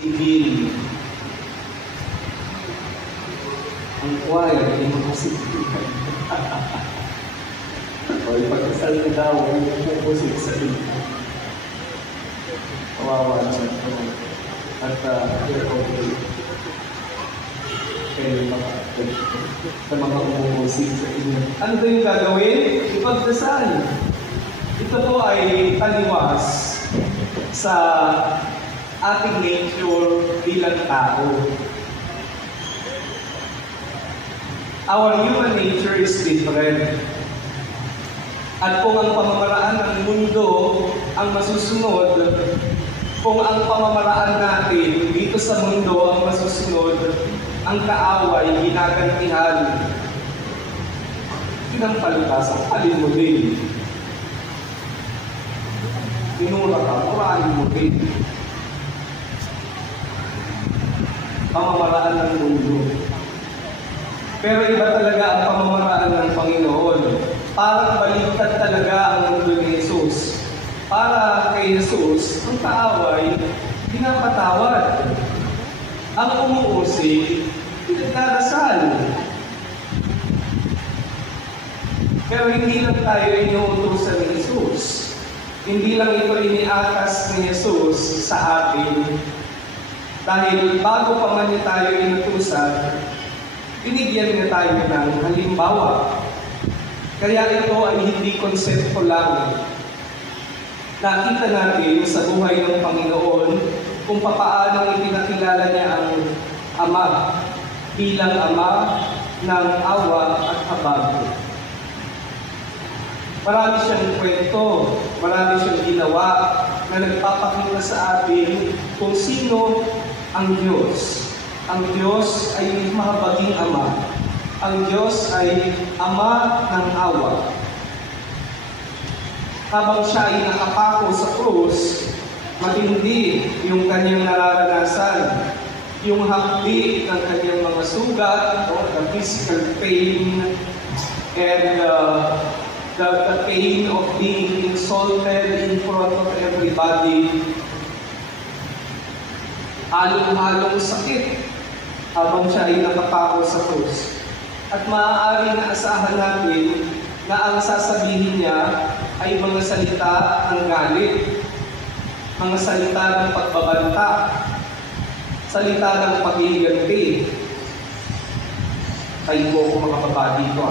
Civil. Ang choir ay mga civil. O ipagkasal na daw ay pupusit sa ito. Kawawa naman ito. At kayo sa mga umumusik sa inyo. Ano ba yung gagawin? Ipagdasal. Ito po ay taliwas sa ating nature bilang tao. Our human nature is different. At kung ang pamamaraan ng mundo ang masusunod, kung ang pamamaraan natin dito sa mundo ang masusunod, ang kaaway ginagantihan, pinampalutasan, alin mo din. Tinura ka, murahin mo din. Pamamaraan ng mundo. Pero iba talaga ang pamamaraan ng Panginoon. Parang baliktad talaga ang mundo ni Jesus. Para kay Jesus, ang kaaway, pinapatawad. Ang umuusig, pinagdadasal. Pero hindi lang tayo inuutusan ni Jesus. Hindi lang ito iniatas ni Jesus sa atin. Dahil bago pa man niya tayo inutusan, binigyan niya tayo ng halimbawa. Kaya ito ay hindi konsepto lang. Nakita natin sa buhay ng Panginoon kung papaano ipinakilala niya ang Ama bilang Ama ng awa at habag. Marami siyang kwento, marami siyang ginawa na nagpapakita sa atin kung sino ang Diyos. Ang Diyos ay mahabaging Ama. Ang Diyos ay Ama ng awa. Habang siya ay nakapako sa krus, matindi yung kanyang nararanasan. Yung hapdi ng kanyang mga sugat, the physical pain, and the pain of being insulted in front of everybody. Halong-halong sakit habang siya ay nakapako sa krus. At maaaring naasahan natin na ang sasabihin niya ay mga salita ng galit, mga salita ng pagbabanta, salita ng pag-iiganti. Kayo po kung mga baba dito,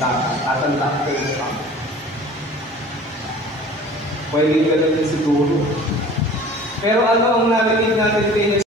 tatanda ko kayo sa kami. Pwede ganun din siguro. Pero ano ang narinig natin kay